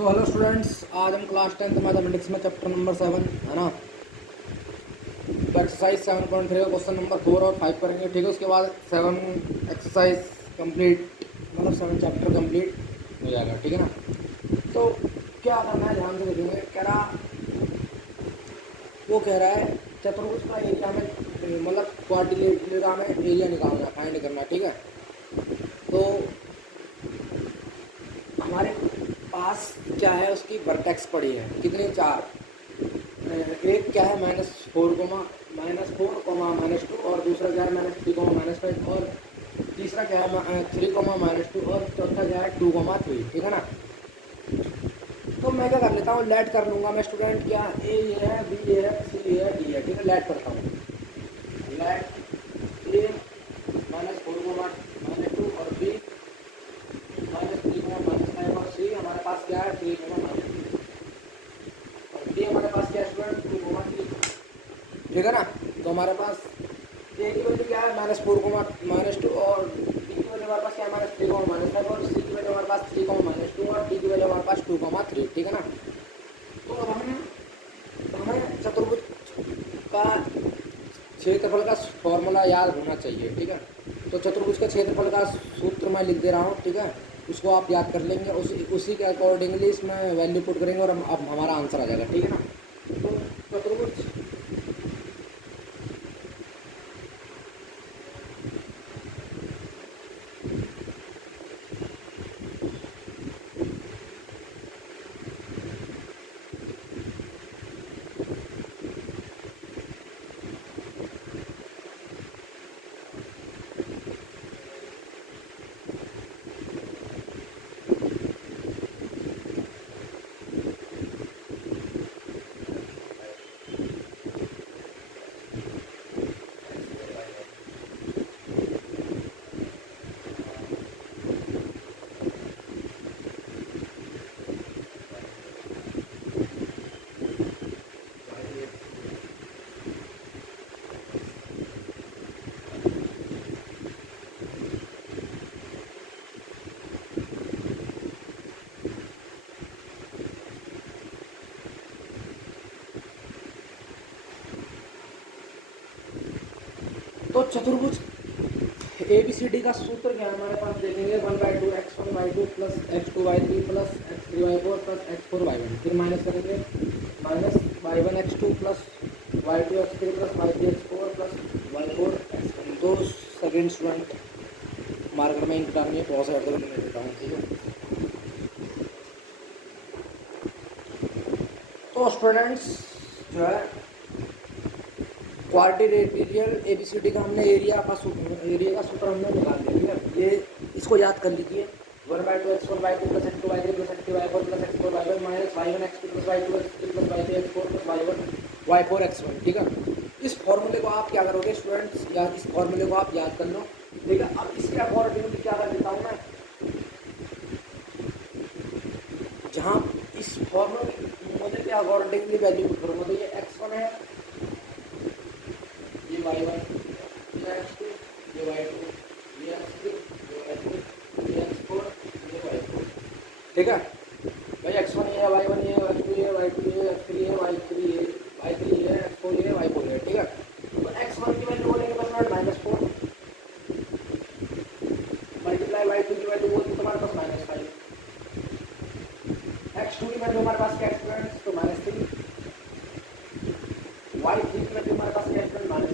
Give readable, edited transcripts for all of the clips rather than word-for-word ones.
So hello students, आज हम class 10th mathematics में चैप्टर नंबर 7 है ना, तो एक्सरसाइज 7.3 का क्वेश्चन नंबर 4 और 5 करेंगे। ठीक है, उसके बाद 7 एक्सरसाइज कंप्लीट, मतलब 7 चैप्टर कंप्लीट हो जाएगा। ठीक है ना। तो क्या करना है, ध्यान से देखेंगे। कह रहा, वो कह रहा है चतुर्भुज का एरिया में, मतलब क्वाड्रिलेटरल में एरिया निकालना, फाइंड करना। ठीक है, तो हमारे पास क्या है, उसकी वर्टेक्स पड़ी है कितनी, 4। एक क्या है -4, और दूसरा क्या है -3, -5, और तीसरा क्या है 3, -2, और चौथा क्या है 2, 3। ठीक है ना। तो मैं क्या कर लेता हूँ, लेट कर लूँगा मैं स्टूडेंट। क्या ए ये है, बी ये है, सी ये है, डी है। ठीक है, लेट करता हूँ। लेट ए -4, और बी -3, और सी हमारे पास क्या है 3, और डी हमारे पास क्या है स्टूडेंट 2, 3। ठीक है ना। तो हमारे पास ए की वैल्यू क्या है -4, -2, और बी की वैल्यू हमारे पास क्या है -3, -5, और सी की वैल्यू हमारे पास 3, -2, और डी की वैल्यू हमारे पास 2, 3। ठीक है ना। तो अब हमें चतुर्भुज का क्षेत्रफल का फॉर्मूला याद होना चाहिए। ठीक है, तो चतुर्भुज का क्षेत्रफल का सूत्र मैं लिख दे रहा हूँ। ठीक है, उसको आप याद कर लेंगे, उसी के अकॉर्डिंगली इसमें वैल्यू पुट करेंगे और अब हमारा आंसर आ जाएगा। ठीक है ना। तो चतुर्भुज तो चतुर्भुज ABCD का सूत्र क्या है हमारे पास, देखेंगे 1/2 x1/2 plus x2/3 plus x3/4 plus x4/1। फिर माइनस करेंगे -y1x2 plus y2x3 plus y3x4 plus y4x1। 2 second student, marker में इंक डालनी है, बहुत सारे मैं देता हूँ। ठीक है, तो स्टूडेंट्स जो है क्वाड्रिलेटरल ABCD का हमने एरिया का सूत्र हमने निकाल दिया। ठीक है, ये इसको याद कर लीजिए। 1/2 x1/2 plus x2/3 plus x3/4 plus x4/1 minus y1x2 plus y2x3 plus y3x4 plus y4x1। ठीक है, इस फॉर्मूले को आप क्या करोगे स्टूडेंट्स, या इस फॉर्मूले को आप याद कर लो। ठीक है, अब इसके अकॉर्डिंगली क्या कर देता हूँ मैं, जहाँ इस फॉर्मूले के अकॉर्डिंगली वैल्यू पुट करूँगा, तो ये x1 है, ये y1, ये x2, ये y2, ये x3, ये y2, ये x4, ये y4। ठीक है भाई, x1 ये है, y1 ये है, x2 ये, y2 ये, x3 ये, y3 ये, y3 ये, x4 ये, y4 ये। ठीक है, तो x1 की वैल्यू बोलेंगे -4, मल्टीप्लाई y2 की वैल्यू बोलेंगे तुम्हारे पास -5, x2 की वैल्यू हमारे पास क्या स्टूडेंट्स, तो -3, y3 की वैल्यू हमारे पास क्या स्टूडेंट, -2,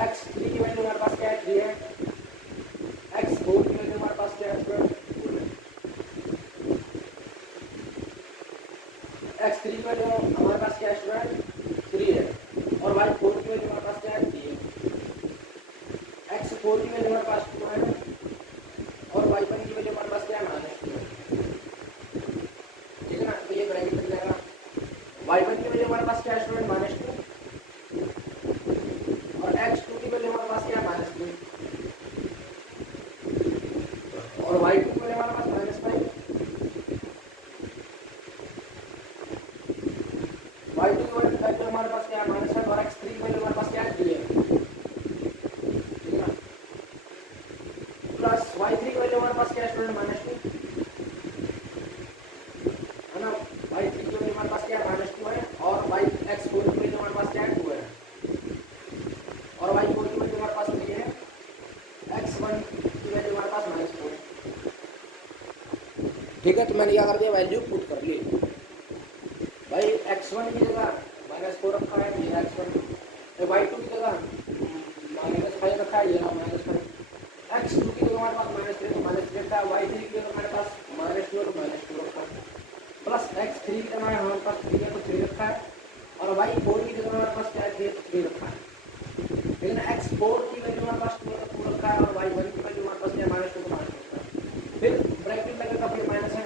x3 की वैल्यू हमारे पास क्या है 3 है, x4 की वैल्यू हमारे पास क्या है स्टूडेंट, x3 की वैल्यू हमारे पास क्या है स्टूडेंट 3 है, और y4 की वैल्यू हमारे पास क्या है 3 है, x4 की वैल्यू हमारे पास 2 है, और y1 की वैल्यू हमारे पास क्या है -2 है। ठीक है ना, तो ये ब्रैकेट लग जाएगा। y1 की वैल्यू हमारे पास क्या है स्टूडेंट -2, और x2 की वैल्यू हमारे पास क्या है -3, और y2 की वैल्यू हमारे पास -5, y2 की वैल्यू हमारे पास क्या है -1, और x3 की वैल्यू हमारे पास क्या है 3 है। ठीक है ना, तो प्लस वाई थ्री की वैल्यू हमारे पास क्या है स्टूडेंट, -2 है ना। वाई थ्री की वैल्यू हमारे पास क्या है, -2 है। और वाई एक्स फोर की वैल्यू हमारे पास क्या है, 2 है। और वाई फोर की वैल्यू हमारे पास 3 है। एक्स वन की वैल्यू हमारे पास -4 है। ठीक है, तो मैंने क्या कर दिया, वैल्यू पुट कर ली भाई। एक्स वन की जगह -4 रखा है, ये एक्स वन। वाई टू की जगह -5 रखा है, ये -5। एक्स टू की जगह हमारे पास -3 तो -3 रखा है। वाई थ्री की जगह हमारे पास -2 तो -2 रखा है। प्लस एक्स थ्री की जगह हमारे पास 3 है तो 3 रखा है। और वाई फोर की जगह हमारे पास क्या है, 3 रखा है। लेकिन एक्स फोर की वैल्यू हमारे पास 2 रखा है। और वाई वन की वैल्यू हमारे पास क्या है, -2 तो -2 रखा है। फिर ब्रैकेट लगेगा, फिर माइनस है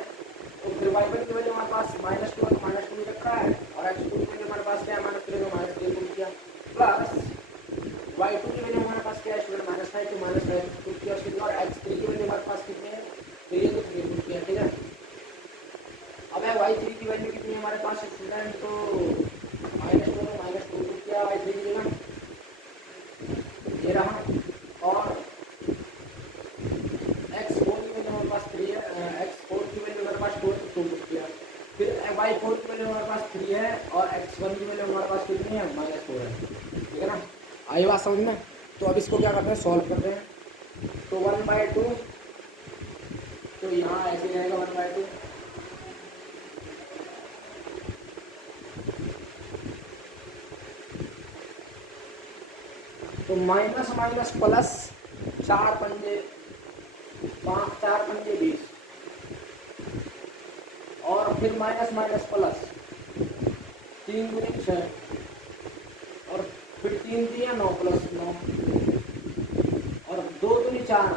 तो फिर वाई वन की वैल्यू हमारे पास -2 तो -2 रखा है। और एक्स टू की वैल्यू हमारे पास क्या है, -3 तो -3 पुट किया। प्लस वाई टू की वैल्यू हमारे पास क्या है स्टूडेंट, -5 तो -5 पुट किया उसके। और एक्स थ्री की वैल्यू हमारे पास कितनी है, 3 तो 3 पुट किया। ठीक है, अब है वाई थ्री की वैल्यू कितनी है हमारे पास स्टूडेंट, तो -2 तो -2 पुट किया वाई थ्री की जगह, ये रहा। और एक्स फोर की वैल्यू हमारे पास 3 है। एक्स फोर की वैल्यू हमारे पास 2 है तो 2 पुट किया। फिर वाई फोर की वैल्यू हमारे पास 3 है। और एक्स वन की वैल्यू हमारे पास कितनी है, -4 है। ठीक है ना, आई बात समझ में। तो अब इसको क्या करते हैं, सॉल्व करते हैं। तो 1/2 तो यहाँ ऐसे जाएगा 1/2। तो माइनस माइनस प्लस, 4 पंजे 5, 4 पंजे 20। और फिर माइनस माइनस प्लस, 3 दूनी 6। और फिर 3 दिया 9 + 9। और 2 दूनी 4।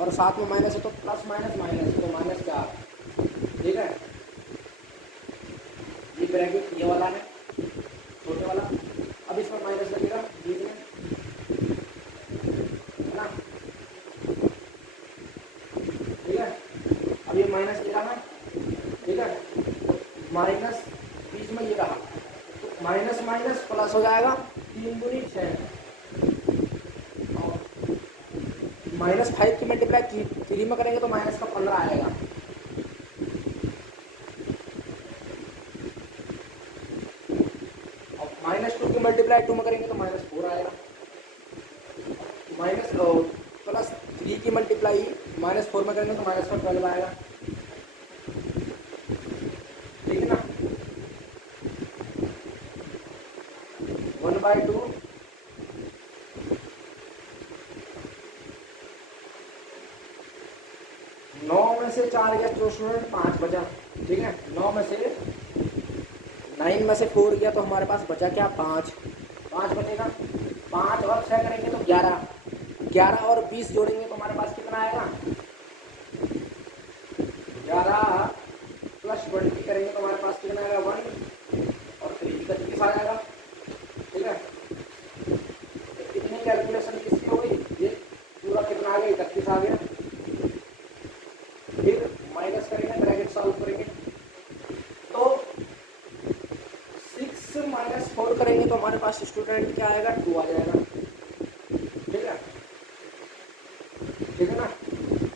और साथ में माइनस है तो प्लस माइनस माइनस तो -4। ठीक है, ये ब्रैकेट ये वाला है छोटे वाला। अब इसमें माइनस लगेगा बीच में, है ना। ठीक है, अब ये माइनस ये रहा। ठीक है, माइनस बीच में ये रहा तो माइनस माइनस प्लस हो जाएगा, 3 दूनी 6। -5 की मल्टीप्लाई 3 में करेंगे तो माइनस का 15 आएगा। और -2 की मल्टीप्लाई 2 में करेंगे तो -4 आएगा। माइनस प्लस 3 की मल्टीप्लाई -4 में करेंगे तो -12 आएगा। ठीक है ना, 1/2 9 में से 4 गया तो स्टूडेंट 5 बचा। ठीक है, 9 में से 9 में से 4 गया तो हमारे पास बचा क्या, 5 बचेगा। 5 और 6 करेंगे तो 11। 11 और 20 जोड़ेंगे तो हमारे पास कितना आएगा, 11 + 20 करेंगे तो हमारे पास कितना आएगा, 1 और 3 31 आ जाएगा। ठीक है, कितनी कैलकुलेशन किसकी हो गई, ये पूरा कितना आ गया, 31 आ गया। फिर माइनस करेंगे, ब्रैकेट सॉल्व करेंगे तो 6 - 4 करेंगे तो हमारे पास स्टूडेंट क्या आएगा, 2 आ जाएगा। ठीक है, ठीक है ना,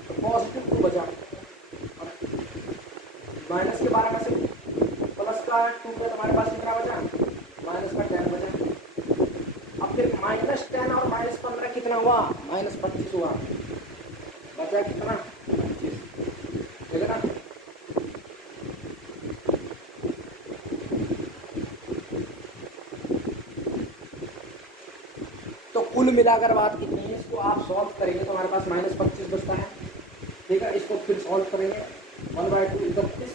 तो +2 बचा। माइनस के 12 में से प्लस का 2 का हमारे पास कितना बचा, माइनस का 10 बचा। अब फिर -10 और -15 कितना हुआ, -25 हुआ। बचा कितना, 25। ठीक है ना, तो कुल मिलाकर बात कितनी है, इसको आप सॉल्व करेंगे तो हमारे पास -25 बचता है। ठीक है, इसको फिर सॉल्व करेंगे, 1/2 31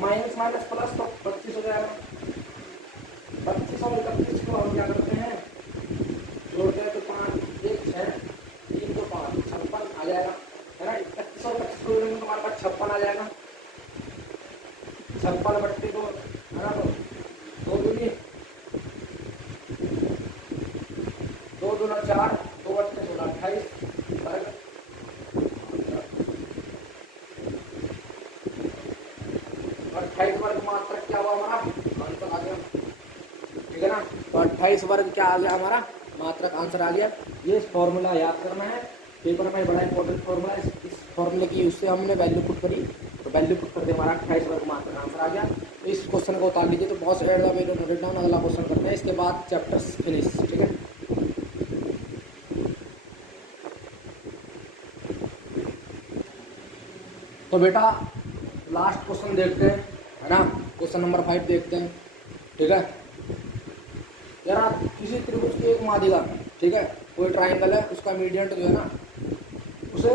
माइनस माइनस प्लस तो 25 हो जाएगा। 25 और 31 को हम क्या करते हैं, जोड़ते हैं तो 5 1 6 3 तो 5 56 आ जाएगा, है ना। 31 और 25 को जोड़ेंगे तो हमारे पास 56 आ जाएगा। 56/2 है ना, तो 2 दूनी 2 दूना 4 2 बट्टे 16 28 वर्ग। 28 वर्ग मात्रक क्या हुआ हमारा, आंसर आ गया। ठीक है ना, तो 28 वर्ग क्या आ गया हमारा, मात्रक आंसर आ गया। ये फॉर्मूला याद करना है, पेपर में बड़ा इंपॉर्टेंट फॉर्मूला है। इस फॉर्मूले की यूज से हमने वैल्यू पुट करी, तो वैल्यू पुट करते हमारा 28 वर्ग मार्क का आंसर आ गया। तो इस क्वेश्चन को उतार लीजिए। तो बहुत add the value noted down, अगला क्वेश्चन करते हैं, इसके बाद चैप्टर फिनिश। ठीक है, तो बेटा लास्ट क्वेश्चन देखते हैं, है ना। क्वेश्चन नंबर 5 देखते हैं। ठीक है यार, किसी त्रिभुज की एक माध्यिका, ठीक है, कोई ट्राइंगल है, उसका मीडियंट जो है ना, उसे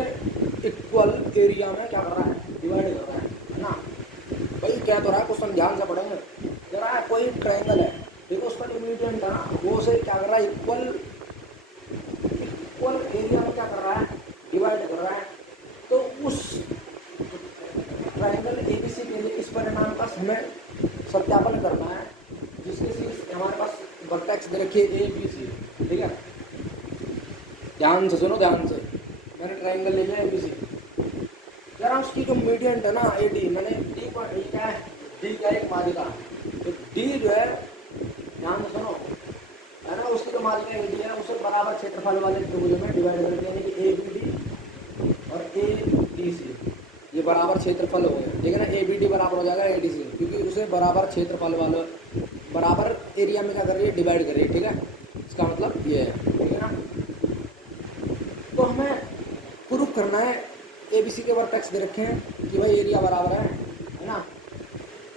इक्वल एरिया में क्या कर रहा है, डिवाइड कर रहा है ना। भाई क्या तो रहा है क्वेश्चन, ध्यान से पढ़ेंगे। कह रहा है कोई ट्राइंगल है, देखो उसका जो मीडियंट है ना, वो उसे क्या कर रहा है, इक्वल एरिया में क्या कर रहा है, डिवाइड कर रहा है। तो उस ट्राइंगल एबीसी के लिए इस परिणाम का हमें सत्यापन करना है, जिसके हमारे पास वर्टेक्स दे रखी है ए बी सी। ठीक है, ध्यान से सुनो, ध्यान से। मैंने ट्राइंगल ले लिया ए बी सी, यार उसकी जो मीडियंट है ना ए डी, मैंने डी पर डी क्या है, डी क्या है, एक माध्यिका। तो डी जो है, ध्यान से सुनो, है ना, उसकी जो माध्यिका ए डी है, उसे बराबर क्षेत्रफल वाले त्रिभुज में डिवाइड करते हैं, यानी कि ए बी डी और ए डी सी, ये बराबर क्षेत्रफल हो गए। ठीक है ना, ए बी डी बराबर हो जाएगा ए डी सी, क्योंकि उसे बराबर क्षेत्रफल वाला, बराबर एरिया में क्या कर रही है, डिवाइड कर रही है। ठीक है, इसका मतलब ये है। ठीक है ना, तो हमें प्रूफ करना है, ए बी सी के वर्टेक्स दे रखे हैं कि भाई एरिया बराबर है ना,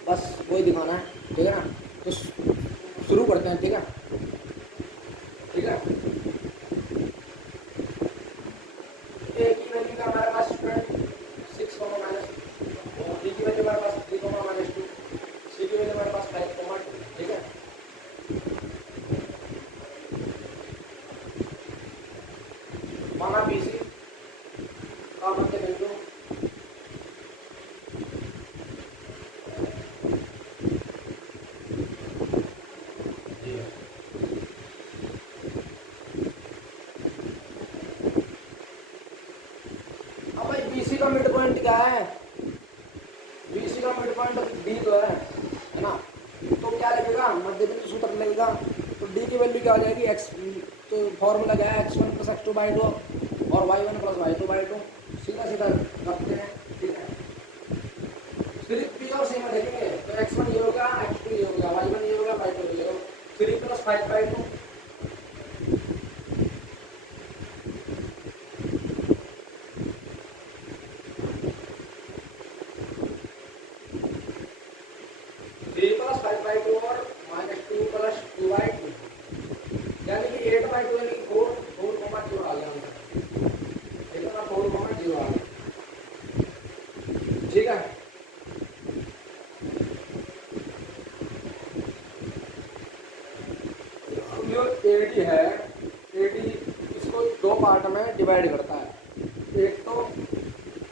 बस वही दिखाना है। ठीक है ना, तो शुरू करते हैं। ठीक है, ठीक है, ए की वैल्यू का हमारे पास स्टूडेंट 6 माइनस, और डी की वैल्यू हमारे पास 3 माइनस 2, सी की वैल्यू हमारे पास 5 2। ठीक है, माना बी सी का मध्य बिंदु बीसी का मिड पॉइंट क्या है, बीसी का मिड पॉइंट डी तो है ना। तो क्या लगेगा, मध्य बिंदु सूत्र लगेगा। तो डी की वैल्यू क्या हो जाएगी, एक्स, तो फॉर्मूला क्या है, x1 + x2/2 और y1 + y2/2। सीधा सीधा रखते हैं। ठीक है, सिर्फ बी और सी में देखेंगे, तो x1 ये होगा, x2 ये होगा, y1 ये होगा, y2 ये होगा। 3 + 5/2 और -2 + 2/2, यानी कि 8/2, यानी कि 4,0 आ गया आंसर। ठीक है ना, 4,0 आ गया। ठीक है, जो एडी है, एडी इसको दो पार्ट में डिवाइड करता है। एक तो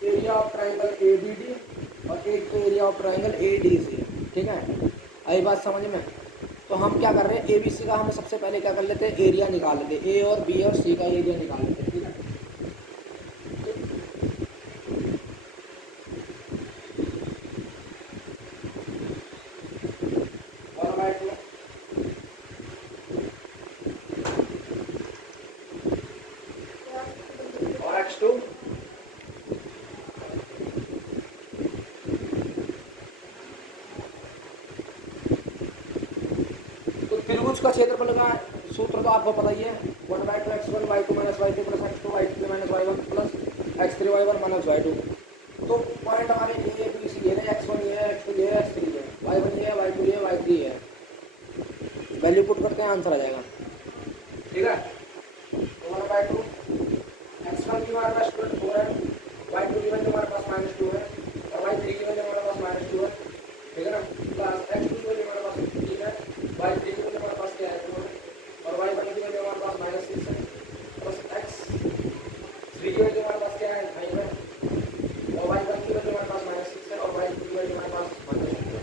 area of triangle A B D और एक तो area of triangle A D C. ठीक है, आई बात समझ में। तो हम क्या कर रहे हैं, ए बी सी का हमें सबसे पहले क्या कर लेते हैं, एरिया निकाल लेते हैं, ए और बी और सी का एरिया निकाल लेते हैं। ठीक है, और x2 तो त्रिभुज का क्षेत्रफल का सूत्र तो आपको पता ही है, 1/2 x1 y2 - y2 + x2 y3 - y1 + x3 y1 - y2। तो पॉइंट हमारे ए बी सी है, x1 ये है, x2 ये है, x3 ये है, y1 ये है, y2 ये है, y3 ये है। वैल्यू पुट करते हैं, आंसर आ जाएगा। ठीक है, तो 1/2 x1 की हमारे पास 4 है, y2 की वैल्यू हमारे पास -2 है, और y3 की वैल्यू हमारे पास -2 है। ठीक है ना, प्लस x2 की वैल्यू हमारे पास 15 है, y3 की वैल्यू हमारे पास क्या है, 2 है, और y1 की वैल्यू हमारे पास -6 है, प्लस x3 की वैल्यू हमारे पास क्या है, 5 है, और y1 की वैल्यू हमारे पास -6 है, और y2 की वैल्यू हमारे पास -2 है।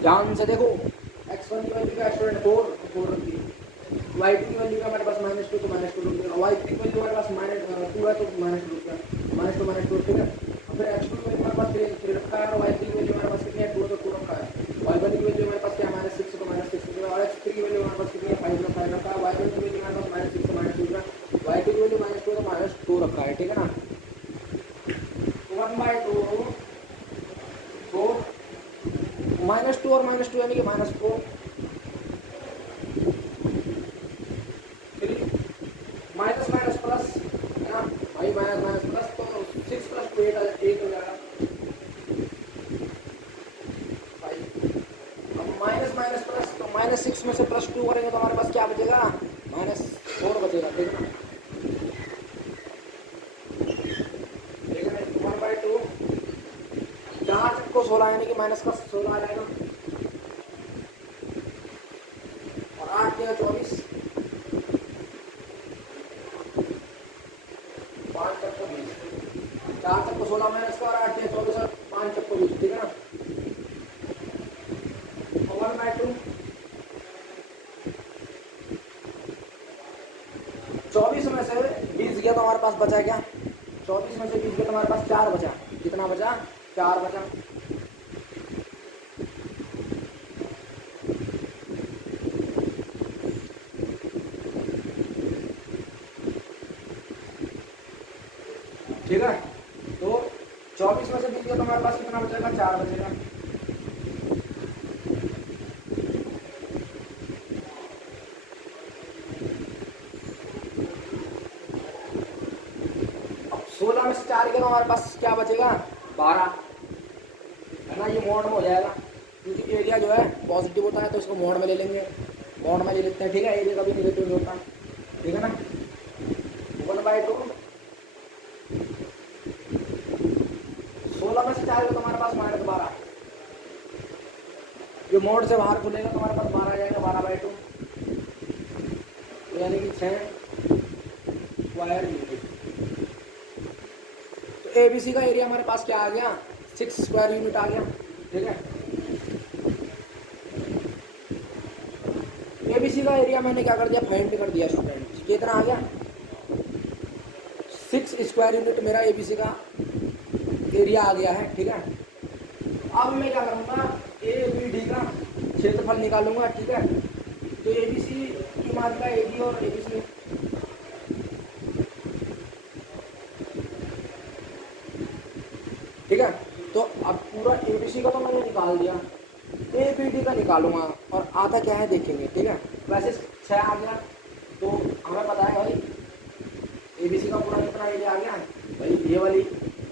ध्यान से देखो, x1 की वैल्यू का स्टूडेंट 4 रख दी, y2 की वैल्यू का हमारे पास -2 तो -2 रख दिया, y3 की वैल्यू हमारे पास -2 है तो -2 रख दिया, -2 ठीक है। फिर x2 की वैल्यू हमारे पास 3 रखा है, और y3 की वैल्यू हमारे पास कितनी है, 2 तो 2 रखा है, y1 की वैल्यू हमारे पास क्या है, -6 तो -6 रखा है, और x3 की वैल्यू हमारे पास कितनी है, 5 रखा है, y1 की वैल्यू हमारे पास -6 तो -2 है। टू रखा है, ठीक है ना। 1/2 4 -2 और -2 यानी कि -4 3 माइनस माइनस प्लस है ना भाई, माइनस माइनस प्लस, तो 6 + 2 8 हो जाएगा भाई। अब माइनस माइनस प्लस, तो -6 में से +2 करेंगे तो हमारे पास क्या बचेगा, -4 बचेगा, ठीक है ना। ठीक है, 1/2 4 को 16 यानी कि माइनस का 16 आ जाएगा, और 8 या 24 5 तक को 20, 4 तक को 16 माइनस का, और 8 या 24 और 5 तक को 20, ठीक है ना। 1/2 24 में से 20 गया तो हमारे पास बचा क्या, 24 में से 20 गया तो हमारे पास 4 बचा, कितना बचा, 4 बचा। ठीक है, तो 24 में से 20 गया तो हमारे पास कितना बचेगा, 4 बचेगा। अब 16 में से 4 गया तो हमारे पास क्या बचेगा, 12 है ना। ये मोड में हो जाएगा क्योंकि एरिया जो है पॉजिटिव होता है, तो इसको मोड में ले लेंगे, मोड में ले लेते हैं, ठीक है। एरिया कभी निगेटिव नहीं होता, ठीक है ना। 1/2 16 में से 4 गया तो हमारे पास -12, जो मोड से बाहर खुलेगा तो हमारे पास 12 आ जाएगा, 12/2 तो यानी कि 6 स्क्वायर यूनिट। तो एबीसी का एरिया हमारे पास क्या आ गया, 6 स्क्वायर यूनिट आ गया, ठीक है। एबीसी का एरिया मैंने क्या कर दिया, फाइंड कर दिया स्टूडेंट, कितना आ गया, 6 स्क्वायर यूनिट मेरा एबीसी का एरिया आ गया है, ठीक है। अब मैं क्या करूँगा, ए बी डी का क्षेत्रफल निकालूंगा, ठीक है। तो एबीसी की मात्रा एबी और एबीसी, ठीक है। तो अब पूरा एबीसी का तो मैंने निकाल दिया, ए बी डी का निकालूंगा और आता क्या है देखेंगे, ठीक है। वैसे 6 आ गया, तो हमें पता है भाई एबीसी का पूरा कितना एरिया आ गया भाई, ये वाली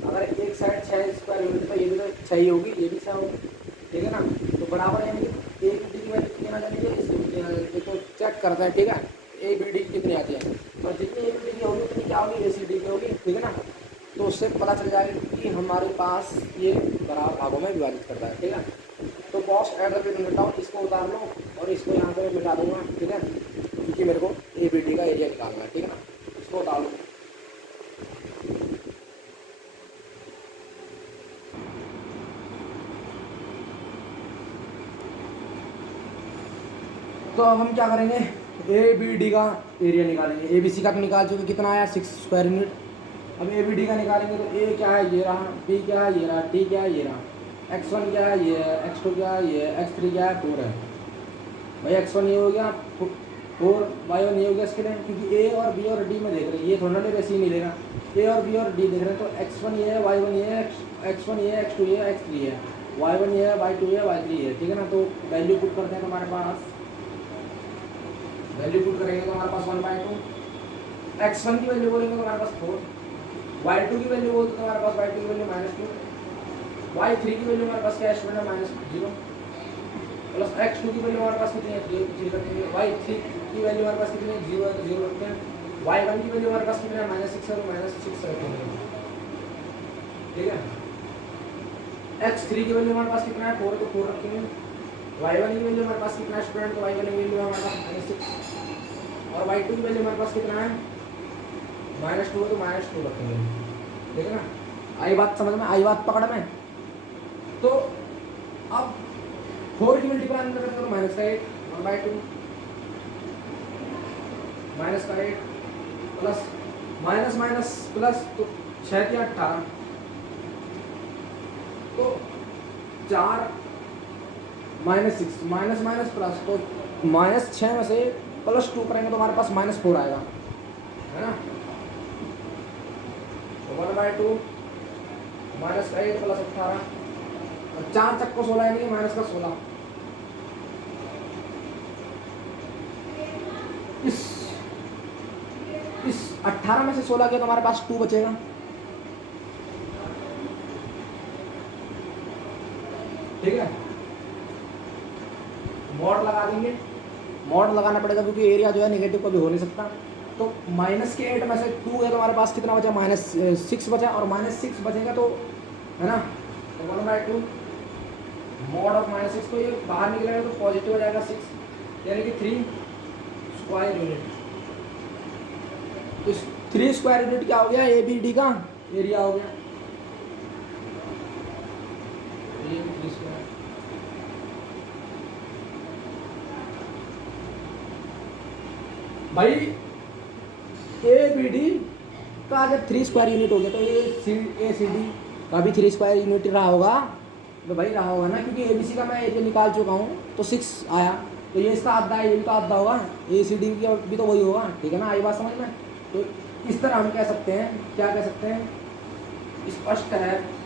अगर एक साइड 6 स्क्वायर यूनिट तो ये भी तो 6 ही होगी, ये भी 6 होगी, ठीक है ना। तो बराबर यानी कि ए बी डी की वैल्यू कितनी आ जाती है, इससे कितनी आ जाती है, तो चेक करते हैं, ठीक है। ए बी डी की कितनी आती है, और जितनी ए बी डी की होगी उतनी क्या होगी, ए सी डी की होगी, ठीक है ना। तो उससे पता चल जाएगा कि हमारे पास ये बराबर भागों में विभाजित करता है, ठीक है। तो बॉक्स एड करके मिलता हूँ, इसको उतार लो और इसको यहाँ पे मिटा दूंगा, ठीक है, क्योंकि मेरे को ए बी डी का एरिया निकालना है, ठीक है ना। इसको उतार लो। तो अब हम क्या करेंगे, ए बी डी का एरिया निकालेंगे। ए बी सी का तो निकाल चुके, कितना आया, 6 स्क्वायर यूनिट। अब ए बी डी का निकालेंगे, तो ए क्या है, ये रहा, बी क्या है, ये रहा, डी क्या है, ये रहा, x1 क्या है, ये है, x2 क्या है, ये है, x3 क्या है, 4 है भाई। x1 ये हो गया 4, y1 ये हो गया इसके लिए, क्योंकि ए और बी और डी में देख रहे हैं, ये थोड़ा ना वैसे ही नहीं लेगा, ए और बी और डी देख रहे हैं। तो x1 ये है, y1 ये है, x1 ये है, x2 ये है, x3 ये है, y1 ये है, y2 ये है, y3 ये है, ठीक है ना। तो वैल्यू पुट करते हैं, तो हमारे पास वैल्यू पुट करेंगे तो हमारे पास 1/2, x1 की वैल्यू बोलेंगे तो हमारे पास 4, y2 की वैल्यू बोलते तो हमारे पास y2 की वैल्यू -2, y3 की वैल्यू हमारे पास क्या स्टूडेंट है, -0, प्लस x2 की वैल्यू हमारे पास कितनी है, 3 रखेंगे, y3 की वैल्यू हमारे पास कितनी है, 0 है तो 0 रखते हैं, y1 की वैल्यू हमारे पास कितनी है, -6 है तो -6 रखेंगे, ठीक है। x3 की वैल्यू हमारे पास कितना है, 4 तो 4 रखेंगे, y1 की वैल्यू हमारे पास कितना है स्टूडेंट, तो y1 की वैल्यू हमारे पास -6, और y2 की वैल्यू हमारे पास कितना है, -2 है तो -2 रखेंगे, ठीक है ना। आई बात समझ में, आई बात पकड़ में। तो अब 4 की मल्टीप्लाई अंदर करेंगे तो -8, 1/2 -8 प्लस माइनस माइनस प्लस, तो 6 की 18, तो 4 -6 माइनस माइनस प्लस, तो -6 में से +2 करेंगे तो हमारे पास -4 आएगा, है ना। तो 1/2 माइनस का 8 प्लस 18 और 4 चक्को 16 यानी माइनस का 16। इस 18 में से 16 के तो हमारे पास 2 बचेगा। ठीक है, मॉड लगा देंगे, मॉड लगाना पड़ेगा क्योंकि एरिया जो है नेगेटिव कभी हो नहीं सकता। तो माइनस के 8 में से 2 है तो हमारे पास कितना बचा, -6 बचा, और -6 बचेगा तो है ना, तो 1/2 मॉड ऑफ -6, तो ये बाहर निकलेगा तो पॉजिटिव हो जाएगा 6 यानी कि 3 स्क्वायर यूनिट। तो 3 स्क्वायर यूनिट क्या हो गया, ए बी डी का एरिया हो गया। भाई ए बी डी का जब 3 स्क्वायर यूनिट हो गया तो ए सी डी का भी 3 स्क्वायर यूनिट रहा होगा। तो भाई रहा होगा ना, क्योंकि ए बी सी का मैं एरिया निकाल चुका हूँ तो 6 आया, तो ये इसका आधा है, ये भी तो आधा होगा, ए सी डी भी तो वही होगा। ठीक है ना, आई बात समझ में। तो इस तरह हम कह सकते हैं, क्या कह सकते हैं, स्पष्ट है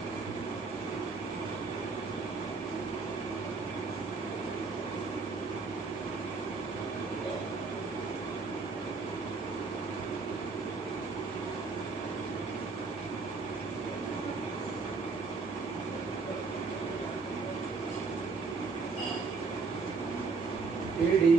ए डी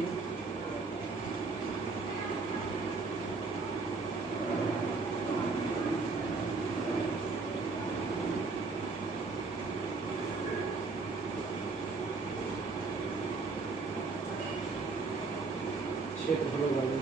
क्षेत्रफल वाले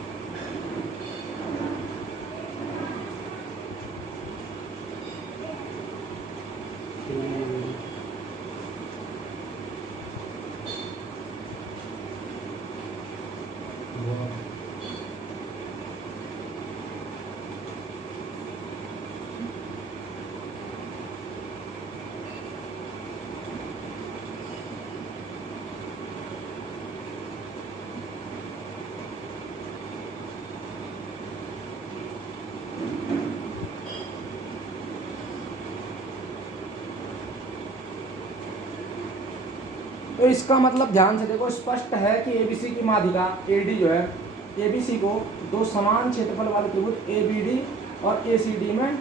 तो इसका मतलब ध्यान से देखो, स्पष्ट है कि एबीसी की माध्यिका एडी जो है एबीसी को 2 समान क्षेत्रफल वाले त्रिभुज एबीडी और एसीडी में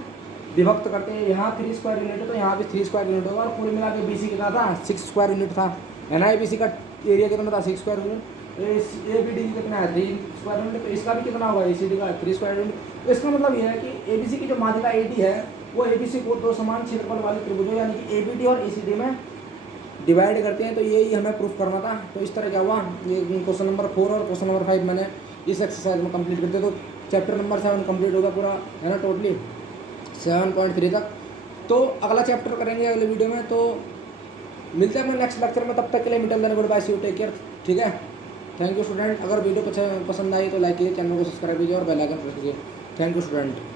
विभक्त करते हैं। यहाँ 3 स्क्वायर यूनिट है तो यहाँ भी 3 स्क्वायर यूनिट होगा, और पूरे मिला के बीसी कितना था, 6 स्क्वायर यूनिट था, है ना। एबीसी का एरिया कितना था, 6 स्क्वायर यूनिट। एबीडी कितना है, 3 स्क्वायर यूनिट, तो इसका भी कितना होगा, एसीडी का 3 स्क्वायर यूनिट। तो इसका मतलब यह है कि एबीसी की जो माध्यिका एडी है वो एबीसी को 2 समान क्षेत्रफल वाले त्रिभुजों यानी कि एबीडी और एसीडी में डिवाइड करते हैं। तो यही हमें प्रूफ करना था। तो इस तरह क्या हुआ, ये क्वेश्चन नंबर 4 और क्वेश्चन नंबर 5 मैंने इस एक्सरसाइज में कंप्लीट करते, तो चैप्टर नंबर 7 कंप्लीट होगा पूरा, है ना, टोटली 7.3 तक। तो अगला चैप्टर करेंगे अगले वीडियो में। तो मिलते हैं अपने नेक्स्ट लेक्चर में, तब तक के लिए मिटल then good bye, see you, take care. ठीक है, थैंक यू स्टूडेंट। अगर वीडियो पसंद आई तो लाइक कीजिए, चैनल को सब्सक्राइब कीजिए और बेल आइकन प्रेस कीजिए। Thank you student.